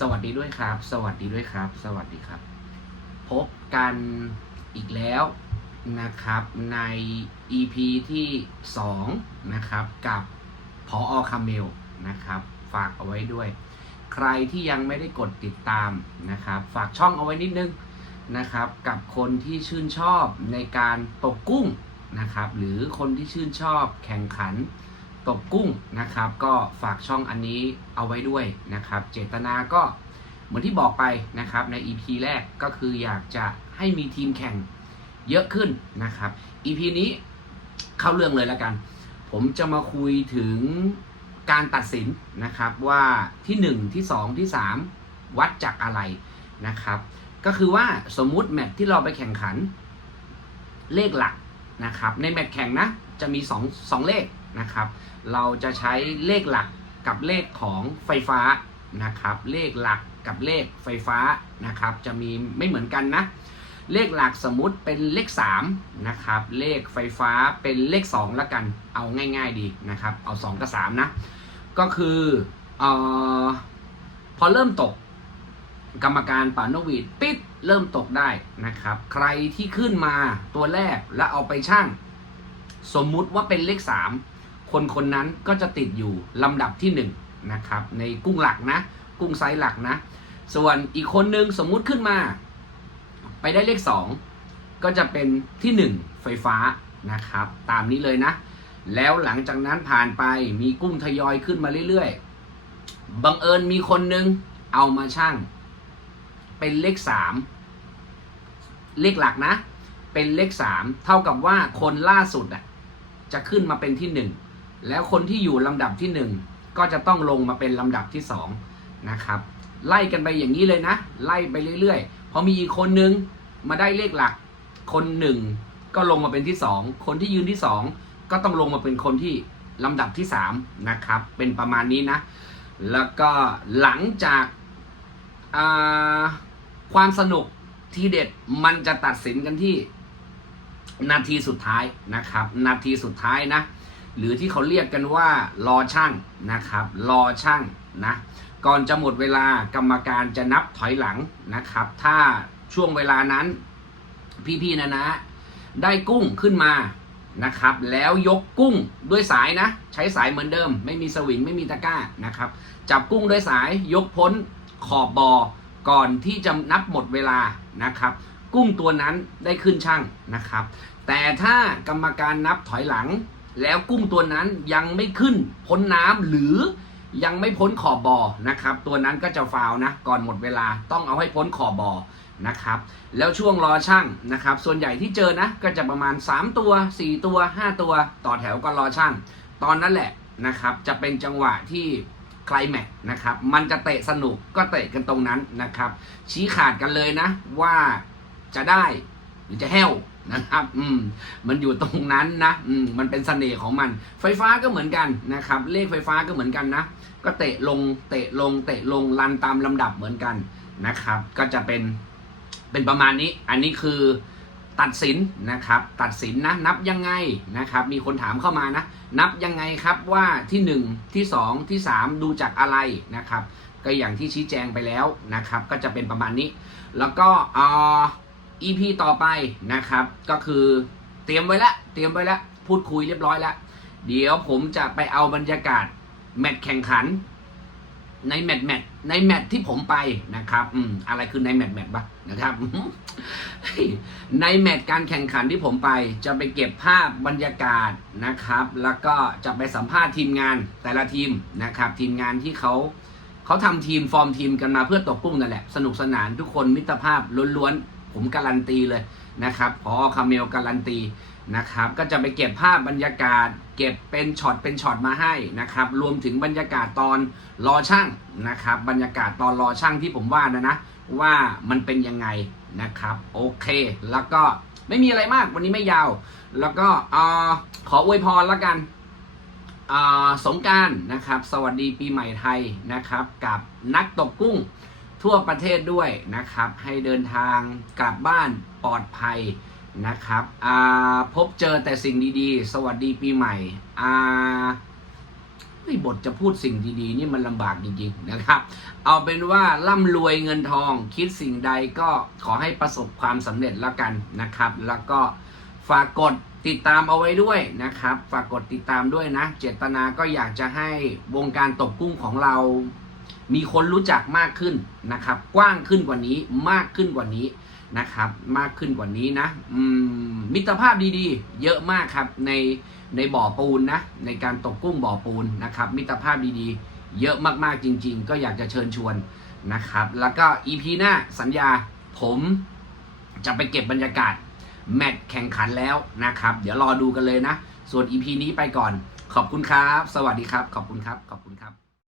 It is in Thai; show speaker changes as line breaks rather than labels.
สวัสดีด้วยครับ สวัสดีด้วยครับ สวัสดีครับ พบกันอีกแล้วนะครับใน EP ที่ 2 นะครับกับพออคาเมลนะครับ ฝากเอาไว้ด้วย ใครที่ยังไม่ได้กดติดตามนะครับ ฝากช่องเอาไว้นิดนึงนะครับ กับคนที่ชื่นชอบในการตกกุ้งนะครับ หรือคนที่ชื่นชอบแข่งขัน ตกกุ้งนะครับ ก็ฝากช่องอันนี้เอาไว้ด้วยนะครับ เจตนาก็เหมือนที่บอกไปนะครับใน EP แรกก็คืออยากจะให้มีทีมแข่งเยอะขึ้นนะครับ EP นี้เข้าเรื่องเลยแล้วกัน ผมจะมาคุยถึงการตัดสินนะครับว่าที่ 1 ที่ 2 ที่ 3 วัดจากอะไรนะครับ ก็คือว่าสมมุติแมตช์ที่เราไปแข่งขันเลขหลักนะครับ ในแมตช์แข่งนะจะมี2 2เลข นะครับ เราจะใช้เลขหลักกับเลขของไฟฟ้านะครับ เลขหลักกับเลขไฟฟ้านะครับ จะมีไม่เหมือนกันนะ เลขหลักสมมุติเป็นเลข3นะครับ เลขไฟฟ้าเป็นเลข2แล้วกัน เอาง่าย ๆดีนะครับ เอา 2 กับ 3 นะ ก็คือเออพอเริ่มตกกรรมการป่านวีดปิดเริ่มตกได้นะครับ ใครที่ขึ้นมาตัวแรกแล้วเอาไปช่าง สมมุติว่าเป็นเลข3 คนคนนั้นก็จะติดอยู่ลำดับที่1นงนะครับในกุ้งหลักนะ กุ้งไซส์หลักนะ ส่วนอีกคนนึงสมมุติขึ้นมา ไปได้เลข 2 ก็จะเป็นที่ 1 ไฟฟ้านะครับ ตามนี้เลยนะ แล้วหลังจากนั้นผ่านไปมีกุ้งทยอยขึ้นมาเรื่อยๆบังเอิญมีคนนึงเอามาช่างเป็นเลข 3 เลขหลักนะ เป็นเลข 3 เท่ากับว่าคนล่าสุดอะจะขึ้นมาเป็นที่ 1 แล้วคนที่อยู่ลำดับที่ 1 ก็จะต้องลงมาเป็นลำดับที่2นะครับไล่กันไปอย่างนี้เลยนะ ไล่ไปเรื่อยๆพอมีอีกคนนึงมาได้เลขหลัก คนหนึ่งก็ลงมาเป็นที่สองคนที่ยืนที่สองก็ต้องลงมาเป็นคนที่ลำดับที่สามนะครับเป็นประมาณนี้นะ แล้วก็หลังจากาความสนุกทีเด็ดมันจะตัดสินกันที่นาทีสุดท้ายนะครับ นาทีสุดท้ายนะ หรือที่เขาเรียกกันว่ารอช่างนะครับรอช่างนะก่อนจะหมดเวลากรรมการจะนับถอยหลังนะครับ ถ้าช่วงเวลานั้นพี่ๆนะนะ ได้กุ้งขึ้นมานะครับ แล้วยกกุ้งด้วยสายนะ ใช้สายเหมือนเดิม ไม่มีสวิงไม่มีตะกร้านะครับ จับกุ้งด้วยสายยกพ้นขอบบอ่อก่อนที่จะนับหมดเวลานะครับ กุ้งตัวนั้นได้ขึ้นช่างนะครับ แต่ถ้ากรรมการนับถอยหลัง แล้วกุ้งตัวนั้นยังไม่ขึ้นพ้นน้ำหรือยังไม่พ้นขอบบอ่อนะครับ ตัวนั้นก็จะฟาวนะ ก่อนหมดเวลาต้องเอาให้พ้นขอบบอ่อนะครับ แล้วช่วงรอช่างนะครับ ส่วนใหญ่ที่เจอนะ ก็จะประมาณ 3 ตัว 4 ตัว 5 ตัว ต่อแถวก็รอช่าง ตอนนั้นแหละนะครับ จะเป็นจังหวะที่ไคลแม็กนะครับ มันจะเตะสนุกก็เตะกันตรงนั้นนะครับ ชี้ขาดกันเลยนะว่าจะได้หรือจะแห้ว นะครับ อืม มันอยู่ตรงนั้นนะ อืม มันเป็นเสน่ห์ของมัน ไฟฟ้าก็เหมือนกันนะครับ เลขไฟฟ้าก็เหมือนกันนะ ก็เตะลง เตะลง เตะลง รันตามลำดับเหมือนกันนะครับ ก็จะเป็น เป็นประมาณนี้ อันนี้คือตัดสินนะครับ ตัดสินนะ นับยังไงนะครับ มีคนถามเข้ามานะ นับยังไงครับว่าที่ 1 ที่ 2 ที่ 3 ดูจากอะไรนะครับ ก็อย่างที่ชี้แจงไปแล้วนะครับ ก็จะเป็นประมาณนี้ แล้วก็อ่อ EP ต่อไปนะครับ ก็คือเตรียมไว้แล้วเตรียมไว้แล้วพูดคุยเรียบร้อยแล้วเดี๋ยวผมจะไปเอาบรรยากาศแมตช์แข่งขัน ในแมตช์แมตช์ในแมตช์ที่ผมไปนะครับอืมอะไรคือในแมตช์แมตช์บ้างนะครับ ในแมตช์การแข่งขันที่ผมไป จะไปเก็บภาพบรรยากาศนะครับ แล้วก็จะไปสัมภาษณ์ทีมงานแต่ละทีมนะครับ ทีมงานที่เขาเขาทำทีมฟอร์มทีมกันมาเพื่อตกกุ้งนั่นแหละ สนุกสนานทุกคนมิตรภาพล้วนๆ ผมการันตีเลยนะครับพอคาเมลการันตีนะครับ ก็จะไปเก็บภาพบรรยากาศ เก็บเป็นช็อตเป็นช็อตมาให้นะครับ รวมถึงบรรยากาศตอนรอช่างนะครับ บรรยากาศตอนรอช่างที่ผมว่านะนะว่ามันเป็นยังไงนะครับโอเค แล้วก็ไม่มีอะไรมากวันนี้ไม่ยาว แล้วก็ขออวยพรแล้วกันสงกรารนะครับ สวัสดีปีใหม่ไทยนะครับ กับนักตกกุ้ง ทั่วประเทศด้วยนะครับ ให้เดินทางกลับบ้านปลอดภัยนะครับอ่าพบเจอแต่สิ่งดีๆ สวัสดีปีใหม่อ่าเฮ้ยบทจะพูดสิ่งดีๆ นี่มันลำบากจริงๆนะครับ เอาเป็นว่าร่ำรวยเงินทอง คิดสิ่งใดก็ขอให้ประสบความสำเร็จแล้วกันนะครับ แล้วก็ฝากกดติดตามเอาไว้ด้วยนะครับ ฝากกดติดตามด้วยนะ เจตนาก็อยากจะให้วงการตกกุ้งของเรา มีคนรู้จักมากขึ้นนะครับ กว้างขึ้นกว่านี้มากขึ้นกว่านี้นะครับ มากขึ้นกว่านี้นะมมิตรภาพดีๆ เยอะมากครับในในบ่อปูนนะในการตกกุ้งบ่อปูนนะครับ มิตรภาพดีๆ เยอะมากๆจริง ๆ ก็อยากจะเชิญชวนนะครับ แล้วก็ EP หน้าสัญญาผมจะไปเก็บบรรยากาศแมตช์แข่งขันแล้วนะครับ เดี๋ยวรอดูกันเลยนะ ส่วน EP นี้ไปก่อน ขอบคุณครับ สวัสดีครับ ขอบคุณครับ ขอบคุณครับ